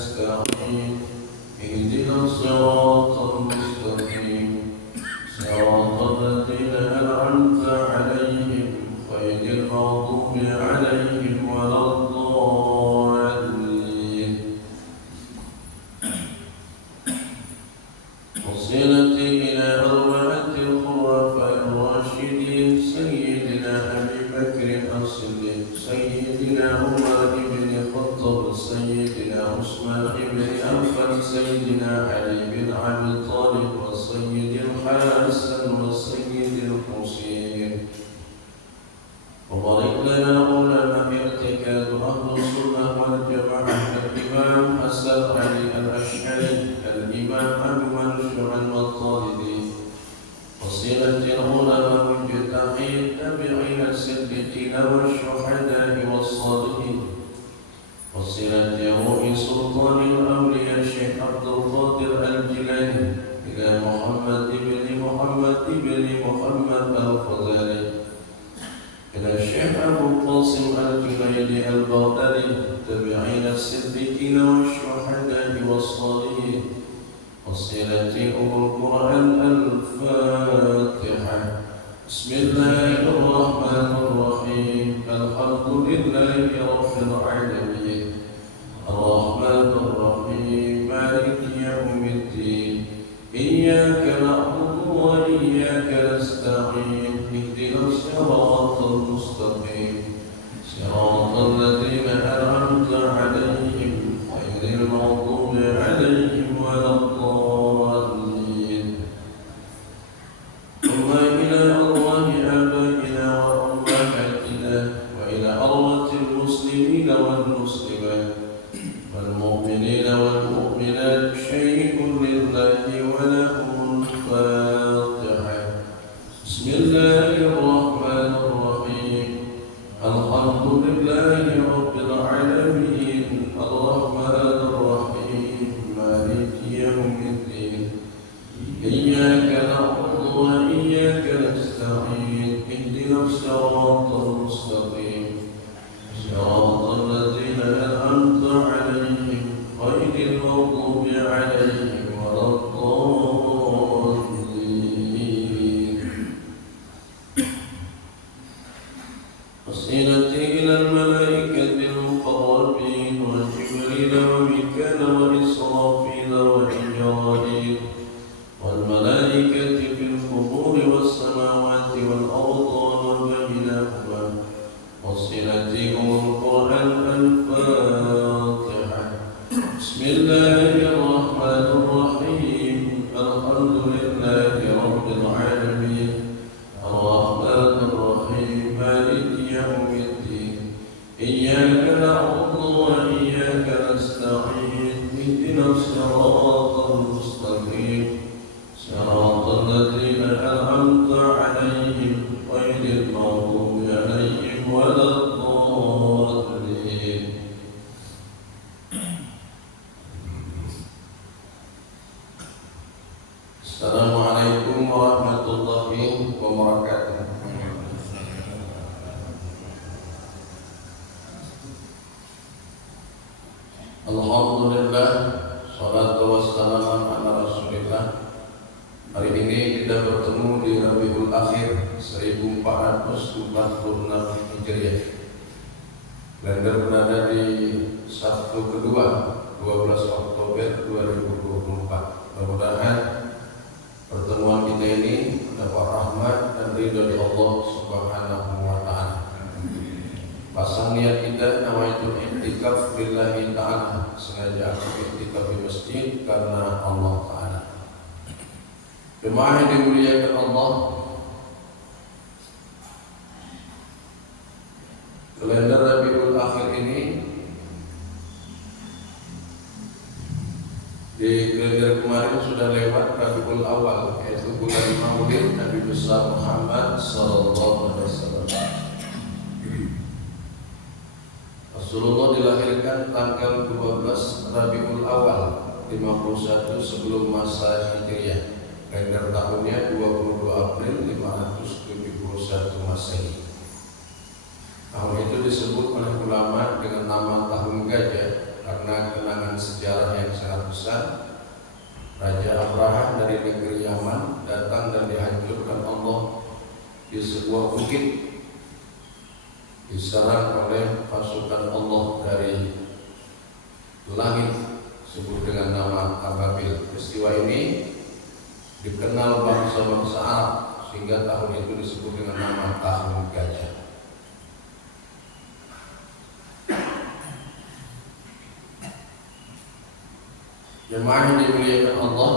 نستعين اهدنا الصراط المستقيم صراط الذين أنعمت عليهم غير المغضوب عليهم ولا الضالين وصلتي إلى أربعة الخلفاء الراشدين سيدنا أبي بكر الصديق سيدنا عمر بن الخطاب سيدنا عثمان بن عفان سيدنا علي بن أبي طالب وسيد الحسن وسيد الحسين وبارك لنا علماء اعتقاد أهل السنة والجماعة الإمام حسن علي الأشعري الإمام أبو منصور المطالبي وصلة العلماء المجتهدين تابعين الصديقين والشهداء والصالحين وصلة روح سلطان الأولياء الشيخ عبد القادر الجيلاني إلى محمد بن محمد الفضالي إلى الشيخ أبو القاسم الجنيدي البغدادي تابعين الصديقين والشهداء والصالحين وصلة أم القرآن الفاتحة بسم الله الرحمن الرحيم الحمد لله رب العالمين الرحمن الرحيم مالك يوم الدين إياك نعبد وإياك نستعين اهدنا الصراط المستقيم صراط الذين أنعمت عليهم غير المغضوب عليهم ولا الضالين ثم إلى أرواح آبائنا وأمهاتنا وإلى أرواح المسلمين والمسلمات والمؤمنين والمؤمنات شيء لله ولهم الفاتحة بسم الله الرحمن الرحيم الحمد لله رب العالمين الرحمن الرحيم مالك يوم الدين إياك نعبد وإياك نستعين اهدنا الصراط المستقيم صراط الذين أنعمت عليهم غير المغضوب عليهم ولا الضالين وصلتي إلى الملائكة المقربين وجبريل وميكال وإسرافيل وإسرائيل والملائكة في القبور والسماوات والأرض وما بينهما وصلتي أم القرآن الفاتحة بسم الله الرحمن الرحيم الحمد لله رب العالمين الرحمن الرحيم مالك يوم الدين إياك نعبد وإياك نستعين اهدنا الصراط المستقيم صراط الذين أنعمت عليهم غير المغضوب عليهم ولا الضالين السلام عليكم ورحمة الله وبركاته. Alhamdulillah, salatu wassalamu ala rasulillah. Hari ini kita bertemu di Rabiul Akhir 1446 Hijriah. Kalender berada di Sabtu kedua 12 Oktober 2024. Mudah-mudahan pertemuan kita ini mendapat rahmat dan ridha dari Allah Subhanahu wa taala. Pasang niat kita nawaitu i'tikaf lillahi ta'ala, sengaja aku i'tikaf di masjid karena Allah taala. Jemaah yang dimuliakan Allah, kalender Rabiul Akhir ini di kalender kemarin sudah lewat Rabiul Awal, yaitu bulan Maulid Nabi besar Muhammad sallallahu alaihi wasallam. Rasulullah dilahirkan tanggal 12 Rabiul Awal 51 sebelum masa Hijriah. Kalender tahunnya 22 April 571 Masehi. Tahun itu disebut oleh ulama dengan nama tahun gajah karena kenangan sejarah Musa, Raja Abraha dari negeri Yaman datang dan dihancurkan Allah di sebuah bukit, diserang oleh pasukan Allah dari langit, disebut dengan nama Ababil. Peristiwa ini dikenal bangsa-bangsa Arab sehingga tahun itu disebut dengan nama Tahun Gajah. Jemaah yang dimuliakan Allah,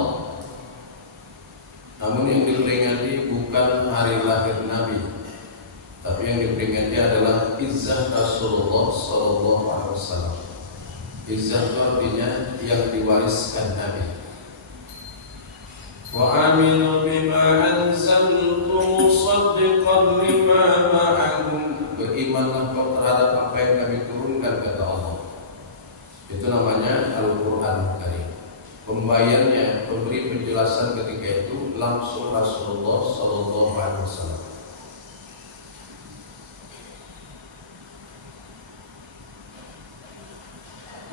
namun yang diperingati bukan hari lahir Nabi, tapi yang diperingati adalah izzah Rasulullah Sallallahu Alaihi Wasallam. Izzah itu artinya yang diwariskan Nabi. Wa aminu bima anzaltu musaddiqan lima ma'akum, berimanlah kau terhadap apa yang kami turunkan, kata Allah. Itu namanya Al-Quran Karim. Pembayarnya, pemberi penjelasan ketika itu langsung Rasulullah Sallallahu Alaihi Wasallam.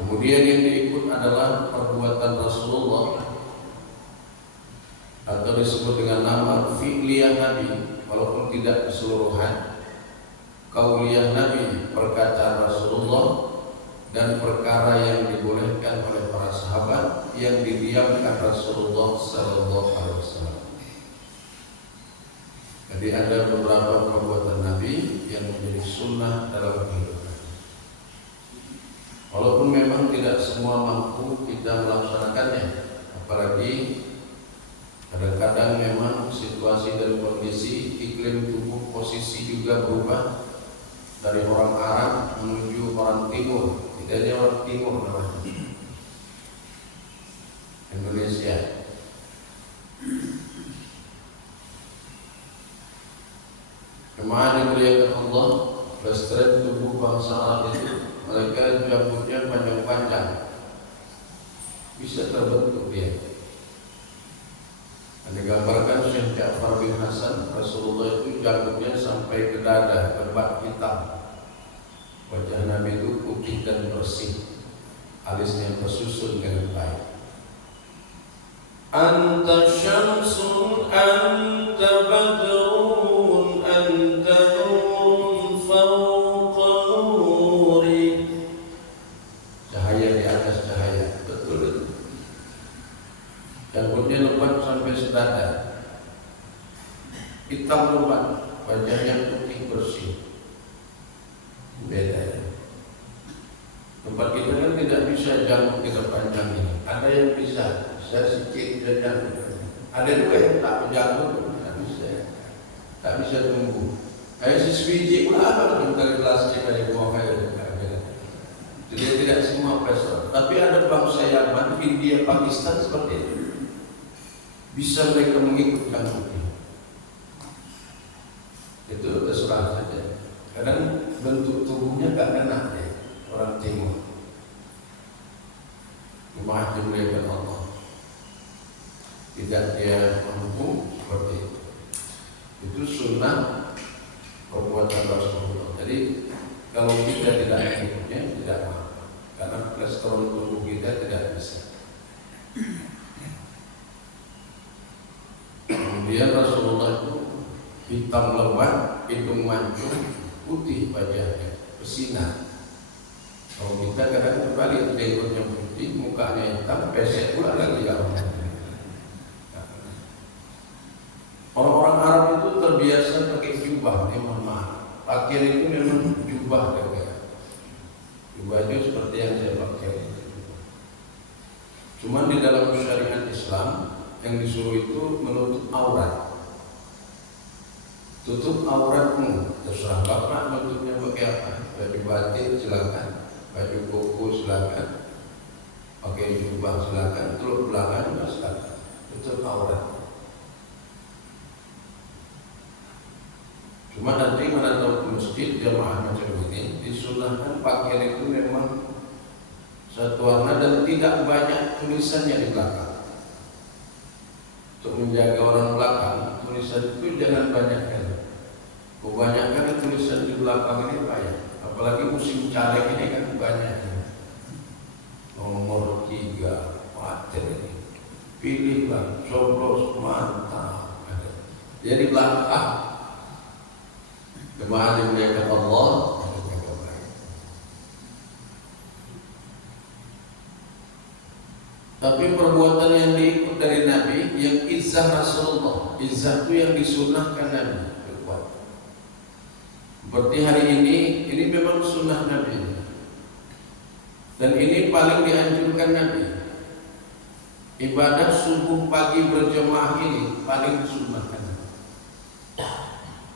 Kemudian yang diikut adalah perbuatan Rasulullah atau disebut dengan nama fi'liyah Nabi, walaupun tidak keseluruhan. Qauliyah Nabi, perkataan Rasulullah, dan perkara yang dibolehkan oleh para sahabat yang didiamkan Rasulullah Sallallahu Alaihi Wasallam. Jadi ada beberapa perbuatan Nabi yang menjadi sunnah dalam kehidupan. Walaupun memang tidak semua mampu kita melaksanakannya, apalagi kadang-kadang memang situasi dan kondisi iklim tubuh, posisi juga berubah dari orang Arab menuju orang Timur. Tidak hanya orang Timur namanya, Indonesia. Jemaah dimuliakan Allah, restoran tubuh bangsa Arab itu mereka rambutnya panjang-panjang, bisa terbentuk dia. Digambarkan Syekh Ja'far bin Hasan, Rasulullah itu janggutnya sampai ke dada, berbat hitam. Wajah Nabi itu putih dan bersih, alisnya tersusun dengan baik. Anta syamsun, anta badrun, anta nurun fawqa nuri. Cahaya di atas cahaya, betul itu. Janggutnya lebat sampai sedada, hitam lebat, wajahnya putih bersih. Beda ya. Tempat kita kan tidak bisa janggut kita panjang ini. Ada yang bisa, saya sikit dia janggut. Ada juga yang tak berjanggut, tak bisa tumbuh. Kayak si sebiji pula apa dari plastik dari bawah kayak. Jadi tidak semua pesor. Tapi ada bangsa Yaman, India, Pakistan seperti itu. Bisa mereka mengikut janggutnya. Itu terserah saja. Kadang bentuk tubuhnya gak enak ya, orang Timur. Jemaah dimuliakan Allah, tidak dia mampu seperti itu. Itu sunnah perbuatan Rasulullah. Jadi kalau kita tidak mengikutnya tidak apa, karena kolesterol tubuh kita tidak bisa. Kemudian Rasulullah itu hitam lebat, hidung mancung, putih wajahnya, bersinar. Kalau kita kadang terbalik, jenggotnya putih, mukanya hitam, pesek pula lagi ya. Orang-orang Arab itu terbiasa pakai jubah, mohon maaf. Pakaian itu memang jubah kan. Jubah itu seperti yang saya pakai. Cuman di dalam syariat Islam yang disuruh itu menutup aurat. Tutup auratmu, terserah bapak bentuknya pakai apa. Baju batik silakan, baju koko silakan, pakai jubah silakan, telur belakang juga silakan. Tutup aurat. Cuma nanti mana tahu ke masjid jamaah macam ini disunahkan pakaian itu memang satu warna dan tidak banyak tulisannya di belakang. Untuk menjaga orang belakang, tulisan itu jangan banyak kan. Kebanyakan tulisan di belakang ini banyak. Apalagi musim caleg ini kan banyak. Nomor 3, 4, Jadi pilihlah, coblos, mantap. Jadi langkah jemaah dimuliakan Allah. Tapi perbuatan yang diikut dari Nabi, yang izah Rasulullah, izah itu yang disunahkan Nabi. Seperti hari ini memang sunnah Nabi. Dan ini paling dianjurkan Nabi. Ibadah subuh pagi berjemaah ini paling disunahkan.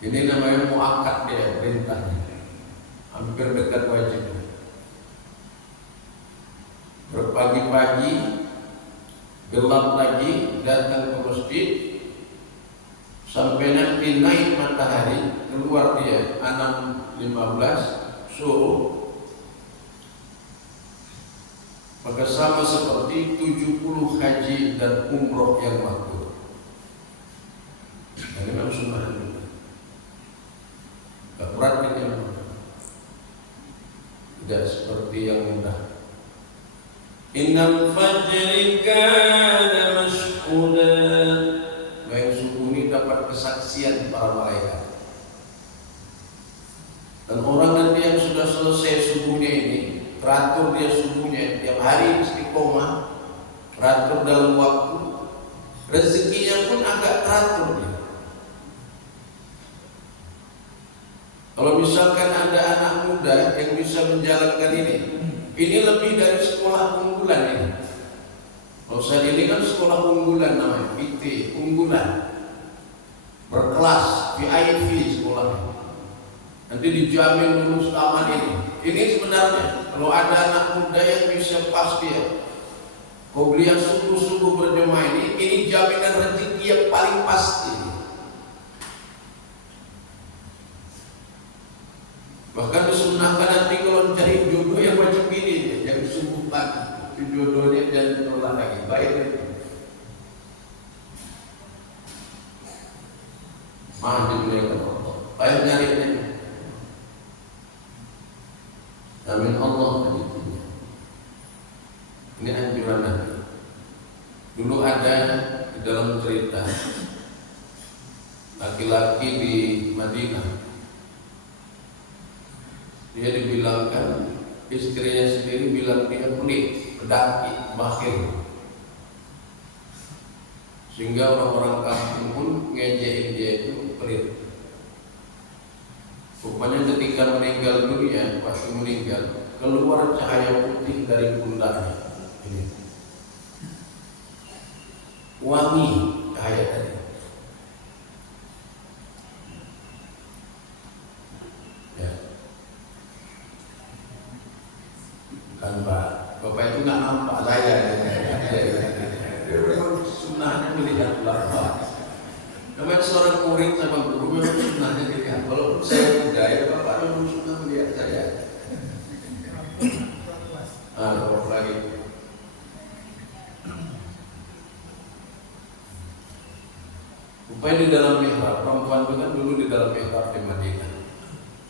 Ini namanya muakkad dia, perintahnya. Hampir dekat wajib. Berpagi-pagi, gelap lagi, datang ke masjid, sampai nanti naik matahari, keluar dia 6.15 suruh. Maka sama seperti 70 haji dan umroh yang makruh. Ini memang sunnah juga. Gak berat ini, tidak seperti yang mudah. Innal fajri kana mashhuda. Baik subuh ini dapat kesaksian para malaikat. Dan orang nanti yang sudah selesai subuhnya ini, teratur dia subuhnya tiap hari istiqomah, teratur dalam waktu, rezekinya pun agak teratur dia. Kalau misalkan ada anak muda yang bisa menjalankan ini lebih dari sekolah unggulan ini. Kalau saat ini kan sekolah unggulan namanya, IT unggulan, berkelas, VIP sekolahnya. Nanti dijamin lulus taman ini. Ini sebenarnya kalau ada anak muda yang bisa pas dia, kau beli yang subuh-subuh berjemaah ini jaminan rezeki yang paling pasti. Bahkan disunahkan nanti kalau mencari jodoh yang macam ini, yang subuh pagi, jodohnya dan tolak lagi, baik itu. Mahal dimuliakan Allah. Baik nyarinya. Amin Allah begitu. Ini anjuran Nabi. Dulu ada di dalam cerita laki-laki di Madinah. Dia dibilangkan, istrinya sendiri bilang dia pelit, pedaki, bakhil. Sehingga orang-orang kampung pun ngejein dia itu pelit. Rupanya ketika meninggal dunia, waktu meninggal, keluar cahaya putih dari pundaknya. Ini wangi cahaya tadi. Kan Bapak itu nggak nampak saya. Memang sunnahnya melihat Bapak. Namanya seorang murid sama guru memang sunnahnya dilihat. Kalau saya muda ya Bapak memang sunnah melihat saya. Bapak lagi. Rupanya di dalam mihrab, perempuan itu kan dulu di dalam mihrab di Madinah.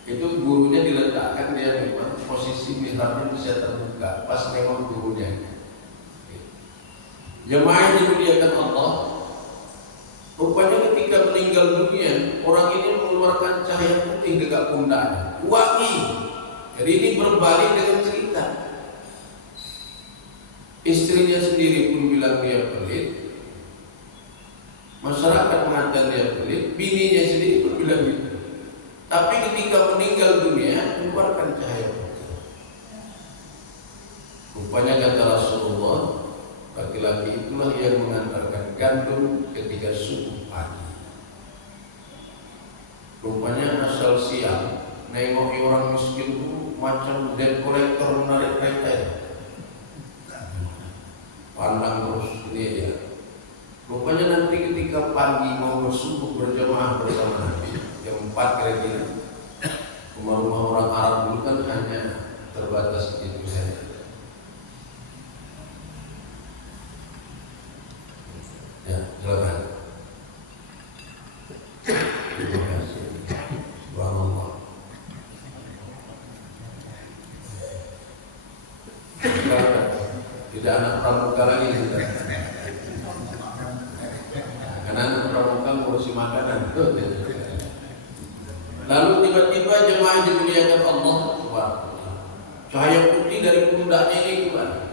Itu gurunya diletakkan, dia memang posisi mihrabnya bisa terbuka pas memang gurunya. Jemaah yang dimuliakan Allah, rupanya ketika meninggal dunia, orang ini mengeluarkan cahaya putih dekat pundaknya, wangi. Jadi ini berbalik dengan cerita. Istrinya sendiri pun bilang dia pelit, masyarakat mengatakan dia pelit, bininya sendiri pun bilang gitu. Tapi ketika meninggal dunia, keluarkan cahaya putih. Rupanya kata Rasulullah, laki-laki itulah yang mengantarkan gandum ketika subuh pagi. Rupanya asal siang, nengoki orang miskin itu macam debt collector menarik kereta. Pandang terus ini ya. Rupanya nanti ketika pagi mau bersubuh berjamaah bersama Nabi, yang 4 kira-kira, rumah-rumah orang Arab dulu kan hanya terbatas itu saja. Ya, silakan. Terima kasih. Subhanallah. Di tidak anak pramuka lagi kita. Karena anak pramuka ngurusi makanan. Lalu tiba-tiba jemaah dimuliakan Allah, cahaya putih dari pundaknya ini keluar.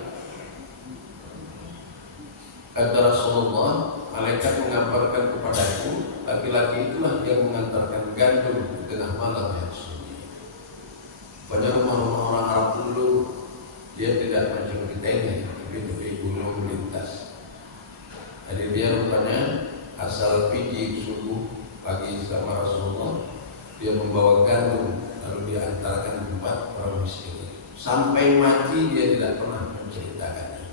Kata Rasulullah, malaikat mengabarkan kepadaku, laki-laki itulah yang mengantarkan gandum di tengah malam yang sunyi. Pada rumah-rumah orang Arab dulu, dia tidak macam kita ini, tapi di gunung lintas. Jadi dia rupanya asal pergi subuh pagi sama Rasulullah, dia membawa gandum lalu dia antarkan tempat orang miskin. Sampai mati dia tidak pernah menceritakannya.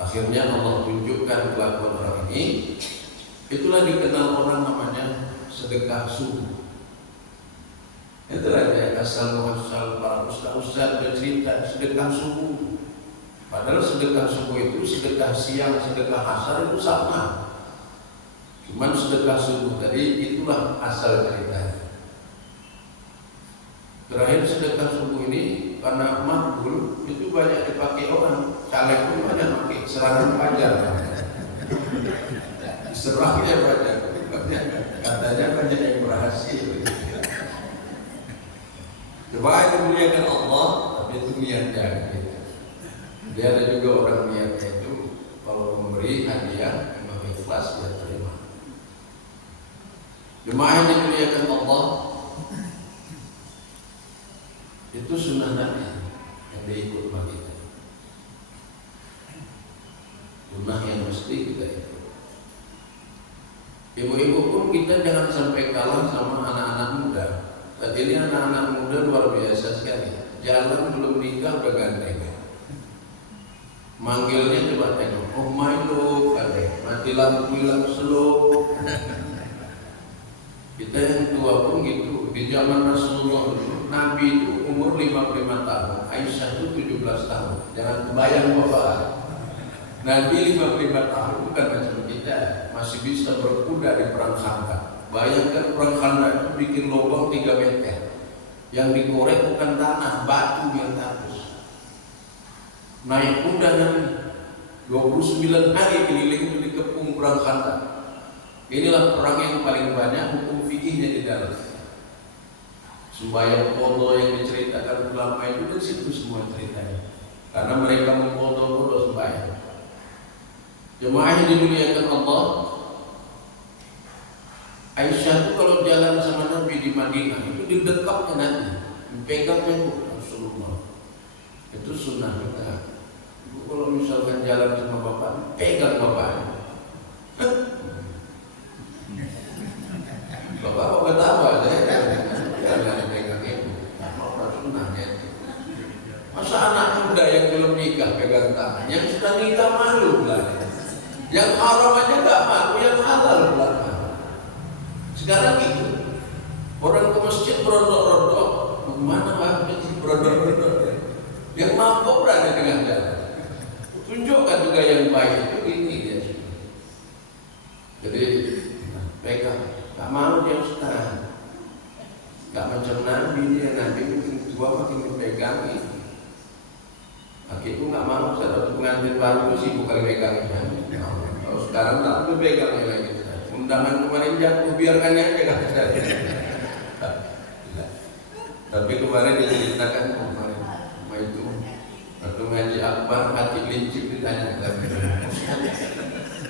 Akhirnya Allah tunjukkan kelakuan orang ini. Itulah dikenal orang namanya sedekah subuh. Itulah yang asal-muasal para ustaz-ustaz bercerita sedekah subuh. Padahal sedekah subuh itu sedekah siang, sedekah asar itu sama. Cuman sedekah subuh tadi itulah asal ceritanya. Terakhir sedekah subuh ini karena makbul itu banyak dipakai orang. Caleg pun banyak pakai serangan fajar. Diserahnya banyak. Katanya banyak yang berhasil. Coba dimuliakan Allah, tapi itu niatnya. Dia ada juga orang niatnya itu kalau memberi hadiah memang ikhlas dia terima. Jemaah yang dimuliakan Allah, itu sunnah Nabi yang diikut bagi kita. Sunnah yang mesti kita ikut. Ibu-ibu pun kita jangan sampai kalah sama anak-anak muda. Saat ini anak-anak muda luar biasa sekali. Jalan belum nikah udah ganteng. Manggilnya coba tengok, oh my love, mati lampu hilang slow. Kita yang tua pun gitu. Di zaman Rasulullah dulu, Nabi itu umur 55 tahun, Aisyah itu 17 tahun. Jangan kebayang Bapak. Nabi 55 tahun bukan macam kita, masih bisa berkuda di perang Khandaq. Bayangkan perang Khandaq itu bikin lubang 3 meter. Yang digoreng bukan tanah, batu yang tandus. Naik kuda Nabi 29 hari keliling itu dikepung perang Khandaq. Inilah perang yang paling banyak hukum fikihnya di dalam. Sembahyang qadha yang diceritakan ulama itu dari situ semua ceritanya. Karena mereka mengqadha sembahyang. Jemaah yang dimuliakan Allah, Aisyah itu kalau jalan sama Nabi di Madinah itu di dekapnya Nabi, pegangnya Rasulullah. Itu sunnah kita. Ibu kalau misalkan jalan sama bapak, pegang bapaknya. Bapak ketawa saya jangan pegang ibu. Apa sunnahnya itu? Masa anak muda yang belum nikah pegang tangan, yang sudah nikah malu lah. Yang haram aja nggak malu, yang halal belakang. Sekarang gitu, orang ke masjid berodok-rodok, mana wajib berodok-rodok? Yang mampu berada dengan jalan. Tunjukkan juga yang baik itu ini dia. Jadi pegang, nggak malu dia ustaz, nggak macam Nabi dia. Nabi mungkin tua makin dipegangi. Aku nggak malu ustaz, waktu pengantin baru sih bukan pegangnya. Kalau sekarang tak pegangnya lagi. Undangan kemarin jatuh biarkan aja kan. Tapi kemarin diceritakan kemarin itu waktu ngaji akbar hati lincip ditanya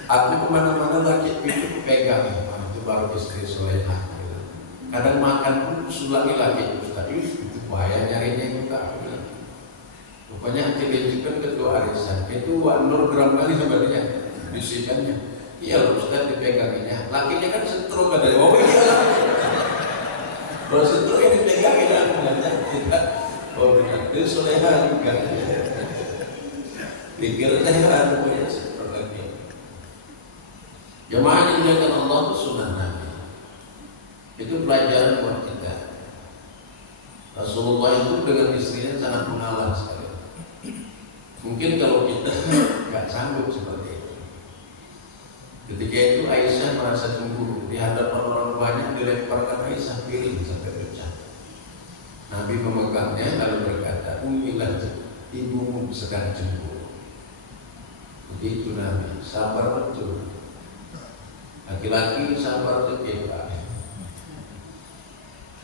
aku kemana-mana laki itu pegang itu baru istri solehah. Kadang makan pun sulangi lagi Ustaz itu bahaya nyarinya juga. Rupanya hati lincip kan ketua arisan itu nur gram kali sama dia bisikannya. Iya Ustaz dipeganginya, lakinya kan setrum ada. Oh iya. Kalau setrum ini dipegangin aja tidak. Oh benar, itu solehah juga. Pikir saya punya seperti ini. Jemaah yang dimuliakan Allah itu sunnah Nabi. Itu pelajaran buat kita. Rasulullah itu dengan istrinya sangat mengalah sekali. Mungkin kalau kita nggak sanggup seperti itu. Ketika itu Aisyah merasa cemburu di hadapan orang banyak, dilemparkan Aisyah piring sampai pecah. Nabi memegangnya lalu berkata, "Ummilah ibumu sedang cemburu." Begitu Nabi, sabar betul. Laki-laki sabar betul Pak.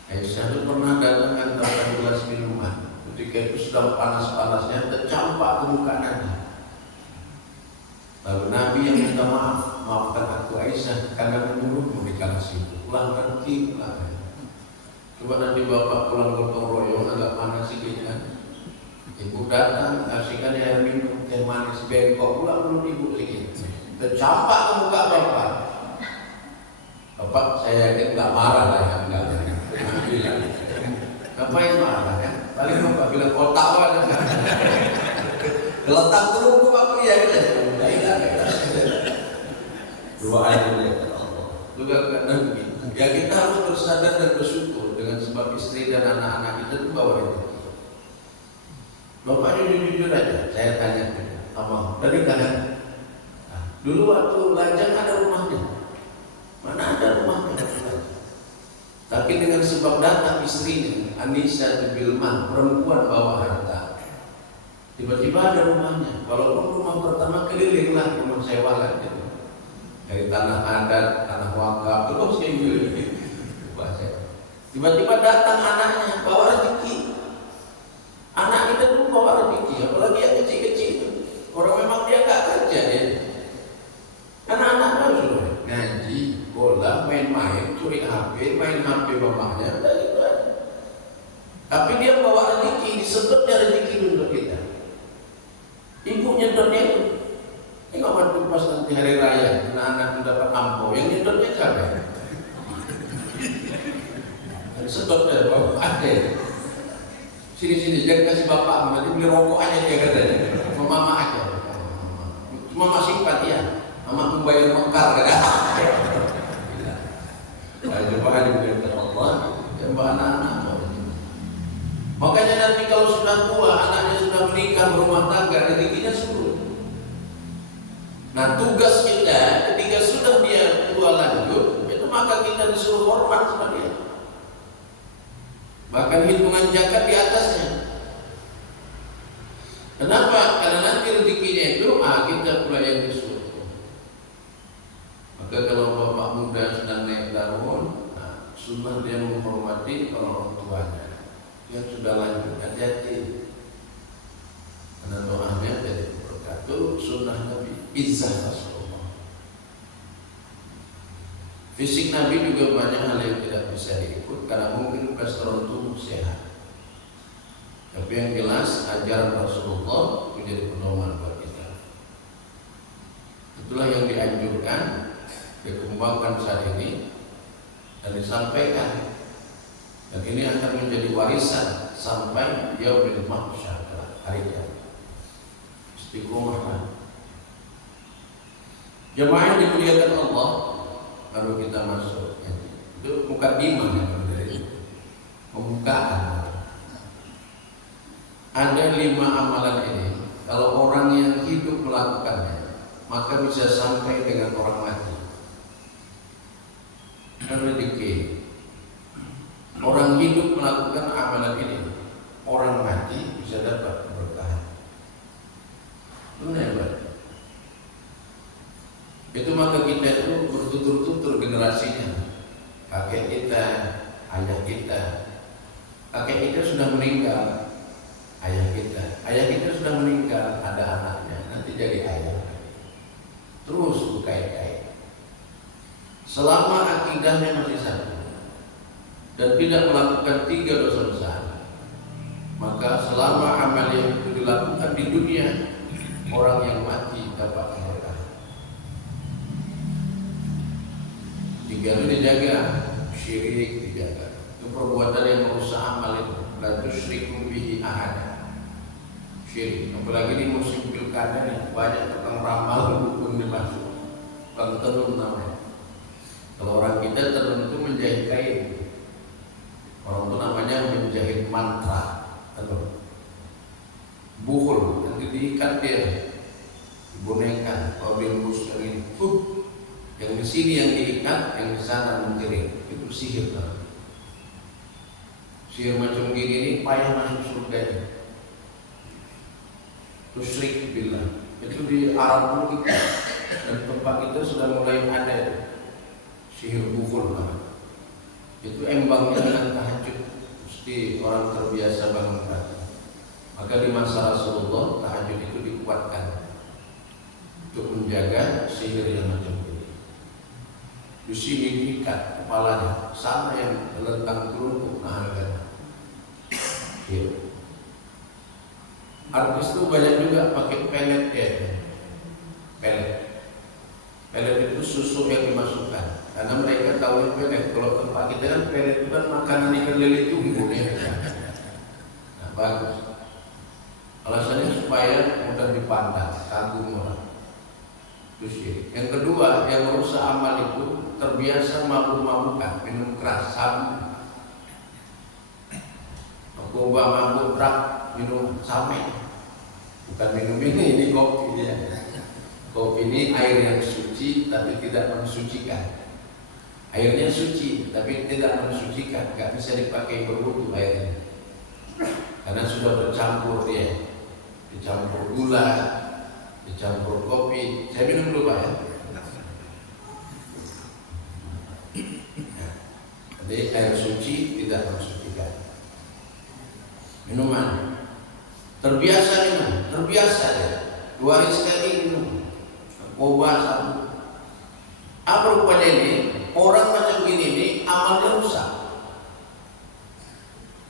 Aisyah itu pernah datangkan 8 gelas minuman. Ketika itu sedang panas-panasnya tercampak ke muka Nabi. Lalu Nabi yang minta maaf, maafkan aku Aisyah karena membunuhmu di kelas itu. Pulang nanti pulang. Coba nanti bapak pulang gotong royong agak panas sedikit kan. Ibu datang kasihkan air minum teh manis bengkok pula belum ibu sedikit. Tercampak ke muka bapak. Bapak saya yakin nggak marah lah ya enggak. Ngapain marah kan? Paling bapak bilang otak aja kan. Geletak terus bapak ya gitu. Udah hilang ya. Dua ayat ya Allah. Juga kadang ya kita harus bersadar dan bersyukur dengan sebab istri dan anak-anak kita itu bawa rezeki. Bapak jujur aja, saya tanya abang, dari kanan. Nah, dulu waktu lajang ada rumahnya, mana ada rumahnya? Tapi dengan sebab datang istrinya, Anissa Bilman, perempuan bawa harta. Tiba-tiba ada rumahnya, walaupun rumah pertama keliling lah, rumah sewa gitu. Dari tanah adat, tanah wakaf, terus kayak gitu. Tiba-tiba datang anaknya, bawa rezeki. Anak kita dulu bawa rezeki, apalagi yang kecil-kecil itu. Orang memang dia nggak kerja ya. Anak-anak sudah ngaji, bola, main-main, curi HP, main HP mamanya, udah gitu aja. Tapi dia bawa rezeki, disedotnya rezeki untuk kita. Ibu nyedotnya itu. Nggak waktu pas nanti hari raya, anak-anak dapat ampau, yang nyedotnya siapa? Sedotnya bawa ada. Sini jangan kasih bapak, nanti beli rokok aja dia katanya, sama mama aja. Cuma masih simpan ya, mama membayar mekar kan? Coba diberikan Allah, coba anak-anak. Makanya nanti kalau sudah tua, anaknya sudah menikah, berumah tangga, rezekinya surut. Nah tugas kita ketika sudah dia tua lanjut, itu maka kita disuruh hormat sama dia. Bahkan hitungan zakat di atasnya. Kenapa? Karena nanti rezekinya itu kita pula yang disuruh. Maka kalau bapak muda sedang naik daun, sunnah dia menghormati orang tuanya yang sudah lanjut, hati-hati. Karena doanya dari berkat itu sunnah Nabi, izzah Rasulullah. Fisik Nabi juga banyak hal yang tidak bisa diikut karena mungkin kolesterol tubuh sehat. Tapi yang jelas ajaran Rasulullah menjadi pedoman buat kita. Itulah yang dianjurkan, dikembangkan saat ini dan disampaikan. Dan ini akan menjadi warisan sampai yaumil mahsyar, hari kiamat. Istiqomah. Jemaah yang dimuliakan Allah, baru kita masuk. Itu mukadimah yang dari pembukaan. Ada 5 amalan ini. Kalau orang yang hidup melakukannya, maka bisa sampai dengan orang mati. Rezeki. Orang hidup melakukan amalan ini, orang mati bisa dapat berkah. Benar. Itu maka kita itu bertutur-tutur generasinya. Kakek kita, ayah kita. Kakek kita sudah meninggal, ayah kita sudah meninggal, ada anaknya, nanti jadi ayah. Terus berkait-kait. Selama akidahnya masih satu dan tidak melakukan 3 dosa besar, maka selama amal yang itu dilakukan di dunia, orang yang mati dapat berkah. 3 itu dijaga, syirik dijaga. Itu perbuatan yang merusak amal itu. La tusyriku bihi ahad. Syirik. Apalagi di musim pilkada nih, banyak tukang ramal dukun dimasuk. Bang tenun namanya. Kalau orang kita tertentu menjahit kain. Orang itu namanya menjahit mantra. Tenun. Buhul, nanti diikat dia. Boneka, kalau dia lurus yang ini. Yang di sini yang diikat, yang di sana menjerit. Itu sihir. Sihir macam gini ini payah masuk surga. Tusyrik billah. Itu di Arab pun kita dan tempat kita sudah mulai ada sihir bukul banget. Itu embangnya dengan tahajud, mesti orang terbiasa bangun pagi. Maka di masa Rasulullah tahajud itu dikuatkan untuk menjaga sihir yang macam ini. Di sini diikat kepalanya, sama yang terlentang turun naharkan. Ya. Artis itu banyak juga pakai pelet ya. Pelet itu susu yang dimasukkan. Karena mereka tahu pelet. Kalau tempat kita kan pelet itu kan makanan ikan lele tunggu ya. Nah, bagus. Alasannya supaya mudah dipandang, kagum orang. Itu sih. Yang kedua, yang merusak amal itu terbiasa mabuk-mabukan, minum keras, sabu. Narkoba, mabuk, rak, minum samai. Bukan minum ini kopi dia. Kopi ini air yang suci tapi tidak mensucikan. Airnya suci tapi tidak mensucikan, nggak bisa dipakai berwudu airnya. Karena sudah bercampur dia, dicampur gula, dicampur kopi. Saya minum dulu Pak ya. Jadi air suci tidak mensucikan. Minuman terbiasa minum, terbiasa ya. 2 hari sekali minum. Narkoba, sabu. Apa rupanya ini? Orang macam gini ini amalnya rusak.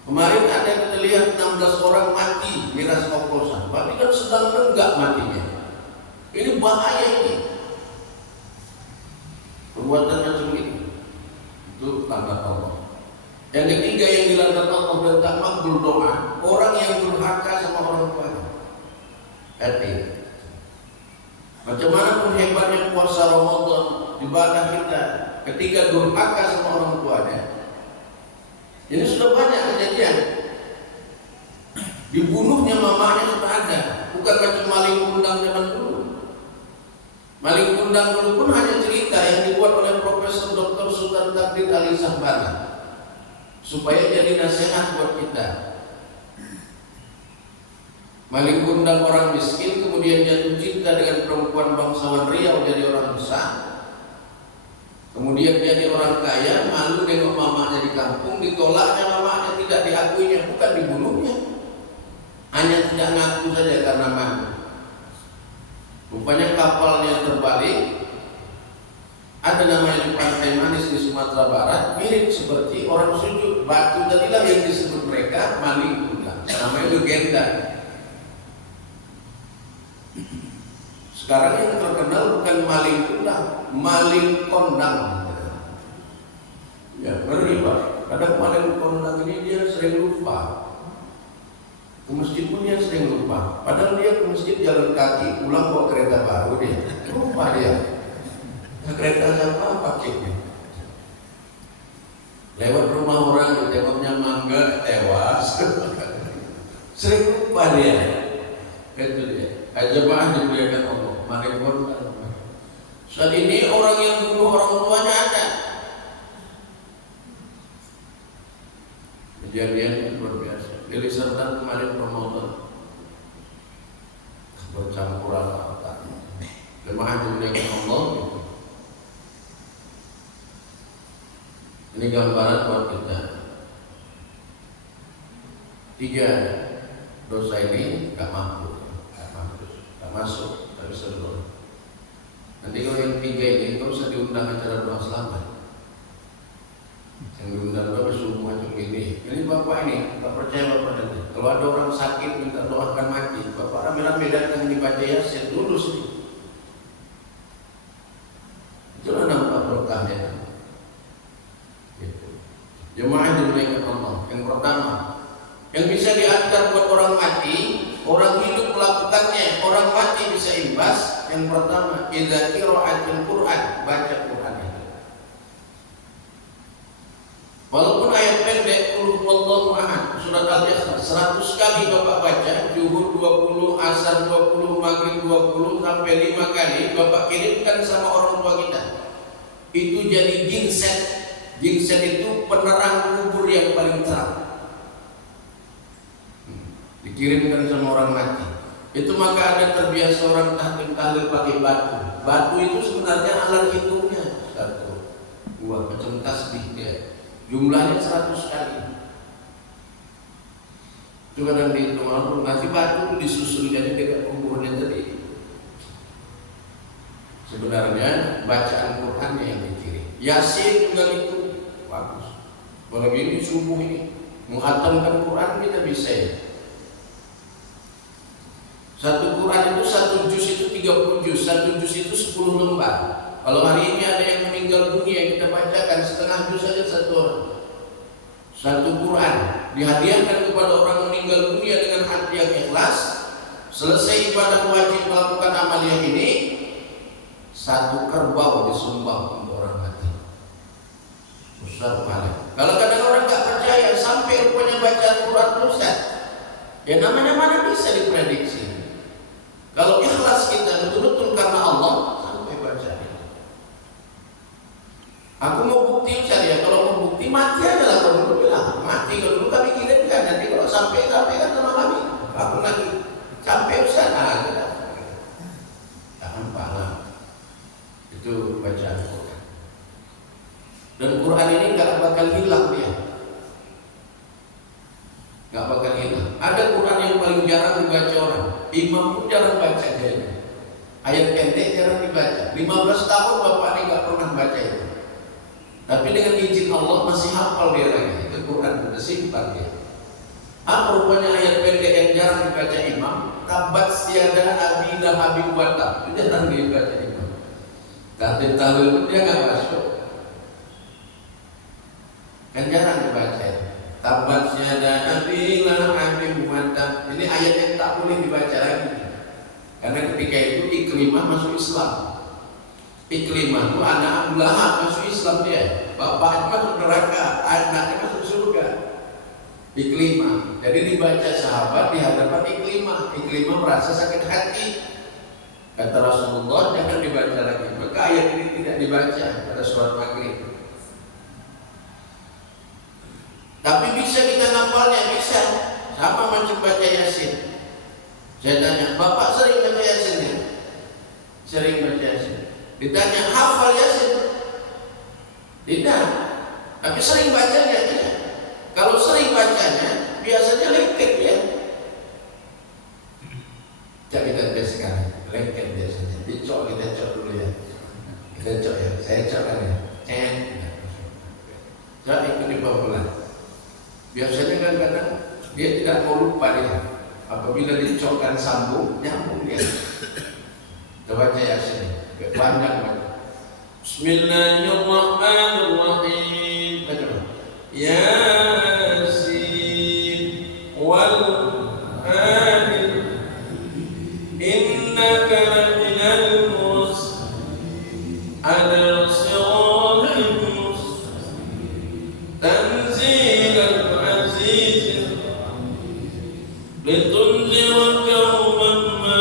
Kemarin ada kita lihat 16 orang mati miras oplosan, tapi kan sedang lenggak matinya. Ini bahaya ini. Perbuatan macam ini itu laknat Allah. Yang ketiga yang dilaknat Allah dan tak makbul doa, orang yang durhaka sama orang tuanya. Hati. Macam mana pun hebatnya puasa Ramadan, ibadah kita, ketika durhaka sama orang tuanya. Ini sudah banyak kejadian. Dibunuhnya mamanya sudah ada, bukan macam maling kundang zaman dulu. Maling kundang dulu pun hanya cerita yang dibuat oleh Profesor Dr. Sultan Takdir Ali Sahbana supaya jadi nasihat buat kita. Maling kundang orang miskin, kemudian jatuh cinta dengan perempuan bangsawan Riau jadi orang besar. Kemudian jadi orang kaya, malu nengok mamanya di kampung, ditolaknya mamanya, tidak diakuinya, bukan dibunuhnya. Hanya tidak ngaku saja karena malu. Rupanya kapalnya terbalik. Ada namanya di Pantai Manis di Sumatera Barat, mirip seperti orang sujud. Batu tadilah yang disebut mereka maling kundang, namanya legenda. Sekarang yang terkenal bukan maling kundang, maling kondang. Ya, ngeri Pak. Kadang maling kondang ini dia sering lupa. Ke masjid pun dia sering lupa. Padahal dia ke masjid jalan kaki, pulang bawa kereta baru dia. Lupa dia. Nah, kereta siapa pakainya? Lewat rumah orang, tengoknya mangga, tewas. Sering lupa dia. Itu dia. Jemaah dimuliakan Allah. Mari korban. Saat ini orang yang bunuh orang tuanya ada. Kejadian luar biasa. Deli Serdang kemarin Ramadan bercampuran otak. Jemaah dimuliakan Allah. Ini gambaran buat kita. 3 dosa ini gak mampu. Masuk dari seluruh. Nanti kalau yang 3 ini nggak usah diundang acara doa selamat. Yang diundang doa suruh macam ini. Ini bapak ini, tak percaya bapak nanti. Kalau ada orang sakit minta doakan mati, bapak rame-rame datang dibaca Yasin dulu sih. Itulah nampak berkahnya. Jemaah dimuliakan Allah. Yang pertama, yang bisa diantar buat orang mati, orang hidup melakukannya, orang mati bisa imbas. Yang pertama, idza qira'atul Quran, baca Quran itu. Walaupun ayat pendek, qul huwallahu ahad, surat Al-Ikhlas 100 kali Bapak baca, zuhur 20, asar 20, maghrib 20 sampai 5 kali Bapak kirimkan sama orang tua kita. Itu jadi ginset. Ginset itu penerang kubur yang paling terang. Dikirimkan sama orang mati. Itu maka ada terbiasa orang tahlil pakai batu. Batu itu sebenarnya alat hitungnya 1, 2 macam tasbih dia. Jumlahnya 100 kali. Itu kadang dihitung orang, nanti batu disusulkannya dekat kuburnya tadi. Sebenarnya bacaan Qurannya yang dikirim. Yasin juga itu bagus. Apalagi ini subuh ini menghatamkan Quran kita bisa ya. Satu Quran itu 1 juz itu 30 juz, 1 juz itu 10 lembar. Kalau hari ini ada yang meninggal dunia kita bacakan setengah juz saja satu orang. Satu Quran dihadiahkan kepada orang meninggal dunia dengan hati yang ikhlas. Selesai ibadah wajib melakukan amaliyah ini, 1 kerbau disumbang untuk orang mati. Besar pahala. Kalau kadang orang nggak percaya sampai rupanya baca Quran Ustaz, ya namanya mana bisa diprediksi. Kalau ikhlas kita betul-betul karena Allah, sampai baca itu. Aku mau bukti Ustaz ya, kalau mau bukti mati aja lah. Kalau dulu bilang mati, kalau dulu kami kirimkan, nanti kalau sampai kan sama kami. Aku lagi sampai Ustaz, jangan pahala. Itu bacaan Quran. Dan Quran ini nggak bakal hilang dia, nggak bakal hilang. Ada Quran yang paling jarang dibaca orang. Imam pun jarang baca dia. Ayat pendek jarang dibaca. 15 tahun bapak ini nggak pernah baca itu. Tapi dengan izin Allah masih hafal dia lagi. Itu Quran sudah simpan dia. Apa rupanya ayat pendek yang jarang dibaca imam? Tabat tiada abida habib watab. Itu jarang dibaca imam. Tahlil pun dia nggak masuk. Kan jarang dibaca. Tabat tiada abida habib watab. Ini ayat yang tak boleh dibaca lagi. Karena ketika itu Ikrimah masuk Islam. Ikrimah itu anak Abu Lahab masuk Islam dia. Bapaknya masuk neraka, anaknya masuk surga. Ikrimah. Jadi dibaca sahabat di hadapan Ikrimah. Ikrimah merasa sakit hati. Kata Rasulullah jangan dibaca lagi. Maka ayat ini tidak dibaca pada sholat maghrib. Tapi bisa kita ngapalnya, bisa. Sama macam baca Yasin. Saya tanya, Bapak sering baca Yasin ya? Sering baca Yasin. Ditanya, hafal Yasin? Tidak. Tapi sering bacanya tidak. Kalau sering bacanya, biasanya lengket ya. Coba kita tes sekarang, lengket biasanya. Dicok, kita cok dulu ya. Kita cok ya, saya cok kan ya. Coba ikuti pelan. Biasanya kan kadang dia tidak mau lupa dia. Apabila dicokkan sambung, nyambung dia. Coba baca Yasin. Banyak banget. Bismillahirrahmanirrahim. Baca. Yasin wal Qur'an innaka laminal mursalin ala siratin mustaqim tanzilal azizir litunzira qauman ma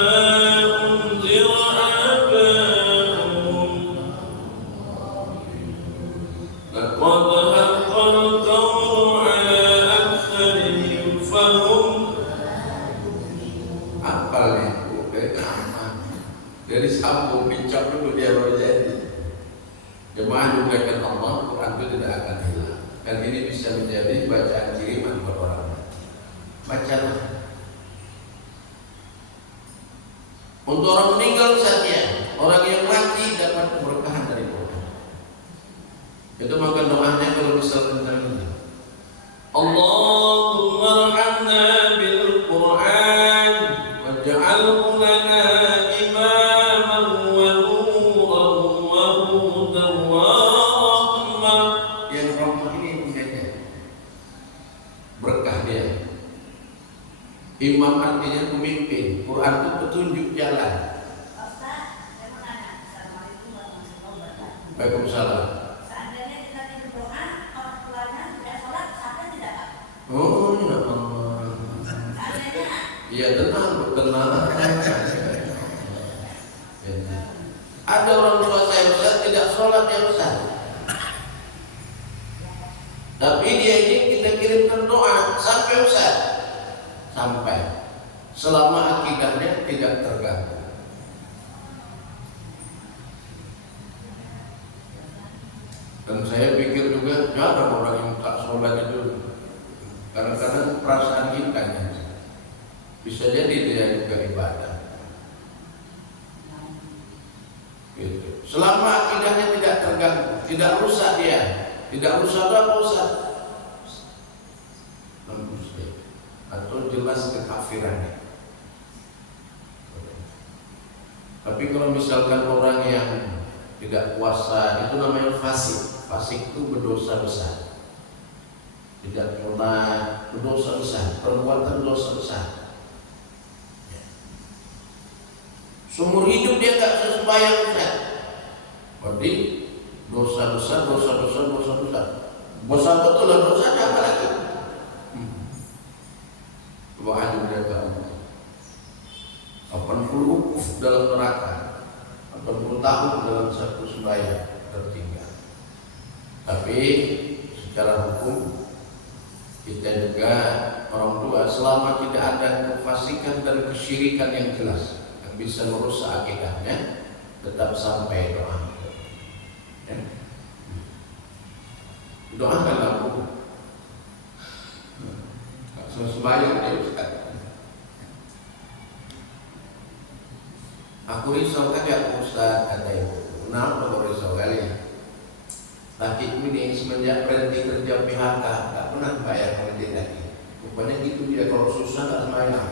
unzira aba'uhum laqad haqqal qawlu ala aktharihim fahum. Apalnya bukan aman. Dari sambung bincang dulu dia baru jadi. Jemaah dimuliakan Allah, Quran itu tidak akan hilang. Dan ini bisa menjadi bacaan kiriman buat orang. Bacalah. Untuk orang meninggal saja, orang yang mati dapat keberkahan dari Quran. Itu maka doanya kalau misalkan tadi, Allahumma arhamna bil Quran waj'alhu lana imaman wa nuran wa hudan wa rahmah. Yang rahmah ini menjadi berkah dia. Imam artinya pemimpin. Quran itu petunjuk jalan. Waalaikumsalam. Seandainya kita berdoa, orang tuanya tidak sholat, sahnya tidak apa? Oh, ya Allah. Seandainya? Iya tenang. Ada orang tua saya Ustaz tidak sholat ya Ustaz. Tapi dia ini kita kirimkan doa sampai Ustaz. Sampai selama akidahnya tidak terganggu. Dan saya pikir juga jarang orang yang tak sholat itu. Kadang-kadang perasaan kita bisa jadi dia juga ibadah. Gitu. Selama akidahnya tidak terganggu, tidak rusak dia, tidak rusak apa rusak, atau jelas kekafirannya. Tapi kalau misalkan orang yang tidak puasa, itu namanya fasik. Fasik itu berdosa besar. Tidak sholat, berdosa besar. Perbuatan dosa besar. Seumur hidup dia tak sembahyang, berarti dosa besar. Dosa betul lah dosanya apa lagi? Wahyu dia tahu 80 ukuf dalam neraka, 80 tahun dalam satu sembahyang tertinggal. Tapi secara hukum kita juga orang tua selama tidak ada kefasikan dan kesyirikan yang jelas yang bisa merusak akidahnya, tetap sampai doa. Ya. Doakan aku. Sembahyang dia Ustaz. Aku risau kan ya Ustaz, kata ibu. Kenapa kau risau kali? Lakiku ini semenjak berhenti kerja PHK tak pernah bayar holiday lagi. Rupanya gitu dia, kalau susah tak sembahyang.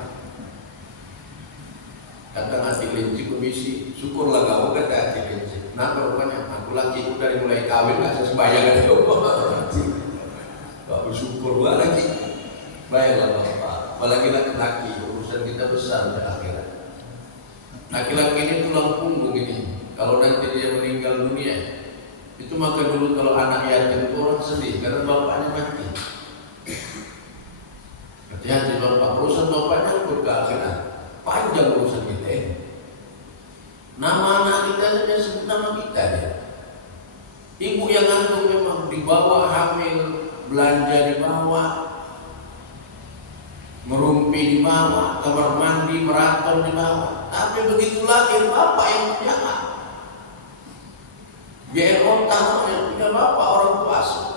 Kata hati linci komisi, syukurlah kau kata hati linci. Kenapa rupanya? Aku lakiku dari mulai kawin gak sembahyang kata Gak bersyukur lagi. Baiklah Bapak, apalagi laki-laki, urusan kita besar di akhirat. Laki-laki ini tulang punggung ini. Kalau nanti dia meninggal dunia, itu maka dulu kalau anak yatim itu orang sedih karena bapaknya mati. Hati-hati Bapak, urusan bapaknya ikut ke akhirat. Panjang urusan kita ini. Nama anak kita saja sebut nama kita dia. Ibu yang antum memang dibawa hamil, belanja dibawa, merumpi di bawah, kamar mandi, merantau di bawah. Tapi begitu lagi bapak yang punya anak. Biar otak yang punya bapak orang tua asuh.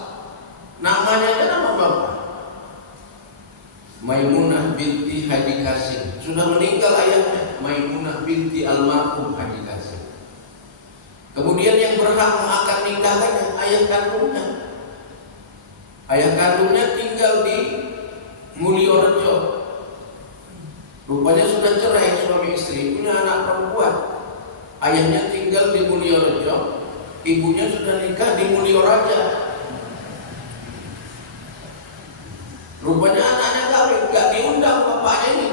Namanya aja nama bapak. Maimunah binti Haji Kasim. Sudah meninggal ayahnya, Maimunah binti almarhum Haji Kasim. Kemudian yang berhak akan nikahnya ayah kandungnya. Ayah kandungnya tinggal di Mulyorejo. Rupanya sudah cerai suami istri, punya anak perempuan. Ayahnya tinggal di Mulyorejo, ibunya sudah nikah di Mulyoraja. Rupanya anaknya kawin, gak diundang bapaknya ini.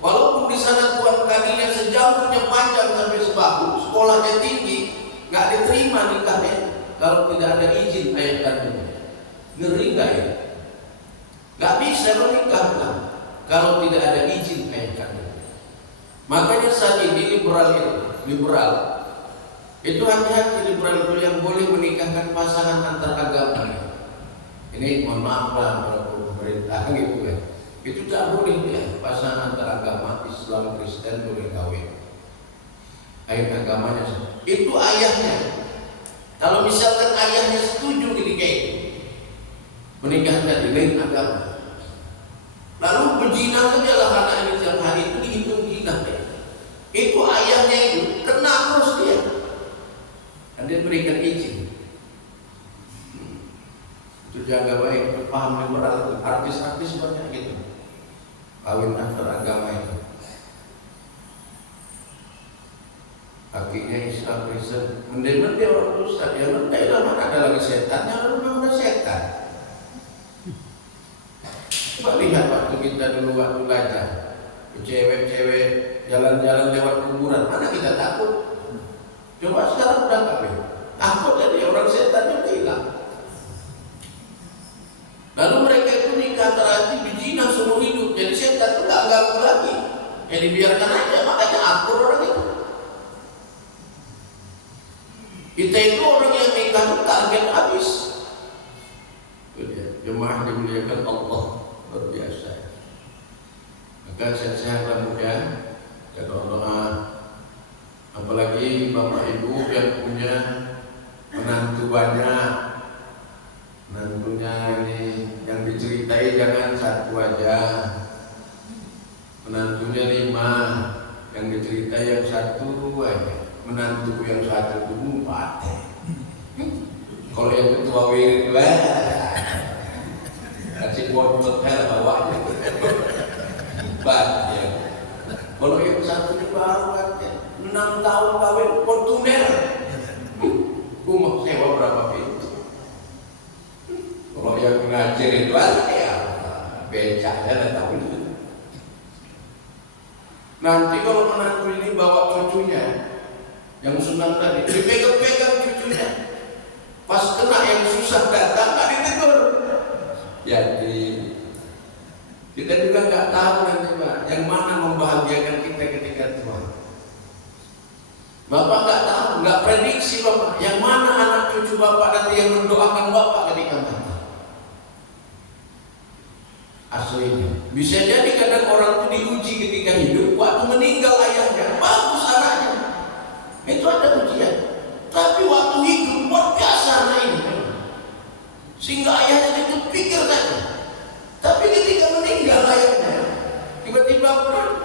Walaupun di sana tuan kadinya sejamurnya panjang sampai sebahu, sekolahnya tinggi, gak diterima nikahnya kalau tidak ada izin ayah kandungnya. Ngeri gak ya? Gak bisa menikah kan kalau tidak ada izin ayah kandung. Makanya saat ini liberal itu hati-hati liberal itu yang boleh menikahkan pasangan antar agama. Ini mohon maaf lah pemerintah gitu ya. Itu tak boleh ya, pasangan antar agama Islam Kristen boleh kawin. Ayat agamanya itu ayahnya. Kalau misalkan ayahnya setuju ketika itu menikahkan di lain agama, lalu berzina sajalah anak ini setiap hari itu dihitung zina. Itu ayahnya itu kena terus dia. Dan dia berikan izin. Itu jaga baik, paham liberal. Artis-artis banyak gitu. Kawin antar agama itu. Kakinya Islam Kristen. Mending-mending orang Ustaz, ya mending lah mana ada lagi setan, yang memang ada setan. Coba lihat waktu kita dulu waktu belajar, cewek-cewek jalan-jalan lewat kuburan, mana kita takut? Coba sekarang udah kawin, takut jadi orang setannya hilang. Lalu mereka itu nikah terhati berzina seumur hidup, jadi setan itu nggak ganggu lagi, ya dibiarkan aja, makanya akur orang itu. Kita itu orang yang nikah itu target habis. Jemaah dimuliakan Allah. Luar biasa. Maka sehat-sehat mudah, jaga doa. Apalagi bapak ibu yang punya menantu banyak, menantunya ini yang diceritai jangan satu aja, menantunya 5, yang diceritai yang satu aja, menantu yang satu itu 4. Kalau yang ketua wirid kasih bontot bawahnya ya. Kalau yang satunya baru aja 6 tahun kawin Fortuner, gua sewa berapa pintu. Kalau yang ngajar itu ya becaknya dan tahu itu. Nanti kalau menantu ini bawa cucunya yang senang tadi, dipegang-pegang cucunya, pas kena yang susah datang nggak ditegur. Jadi kita juga nggak tahu nanti Pak, yang mana membahagiakan kita ketika tua. Bapak nggak tahu, nggak prediksi Bapak, yang mana anak cucu Bapak nanti yang mendoakan Bapak ketika mati. Aslinya, bisa jadi kadang orang itu diuji ketika hidup, waktu meninggal ayahnya, bagus anaknya, itu ada ujian. Tapi waktu hidup luar biasa anak ini, sehingga ayahnya itu pikir saja. Tapi ketika meninggal ayahnya, tiba-tiba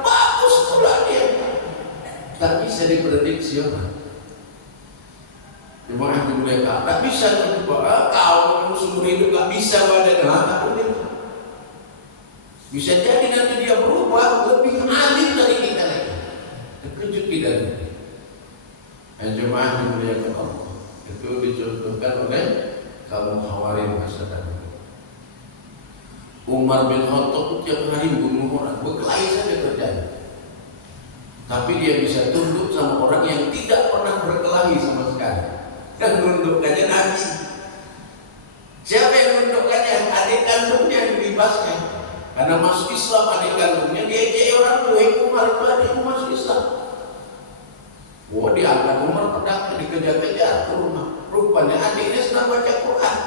bagus pula dia. Tak bisa diprediksi orang. Cuma aku mereka tak bisa tiba-tiba kau seumur hidup tak bisa badan tak boleh. Bisa jadi nanti dia berubah lebih alim dari kita lagi. Terkejut kita nanti. Jemaah dimuliakan Allah. Itu dicontohkan oleh kaum Khawarin masa tadi. Umar bin Khattab tiap hari bunuh orang, berkelahi saja kerjanya. Tapi dia bisa tunduk sama orang yang tidak pernah berkelahi sama sekali. Dan menundukkannya Nabi. Siapa yang menundukkannya? Adik kandungnya yang dibebaskan. Karena masuk Islam adik kandungnya, dia ejek orang tua Umar itu adikmu masuk Islam. Wah, diangkat Umar pedangnya dikejar-kejar ke rumah. Rupanya adiknya sedang baca Quran.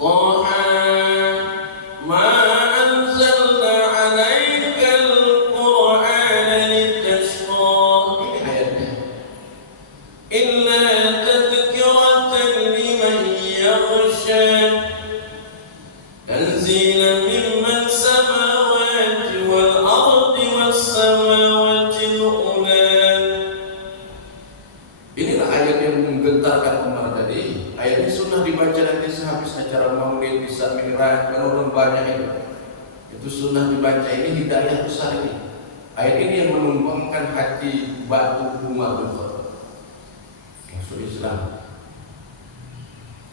Toha ma anzalna alaikal Qur'ana litashqa. Ini ayatnya. Illa tadhkiratan liman yakhsha. Tanzilan mimman samawati wal ardi was samawati al-ula. Inilah ayat yang menggentarkan Umar tadi. Ayat ini sunnah dibaca nanti sehabis acara Maulid, bisa Mi'raj, orang banyak itu. Itu sunnah dibaca, ini hidayah besar ini. Ayat ini yang menumpangkan hati batu Umar bin Khattab masuk Islam.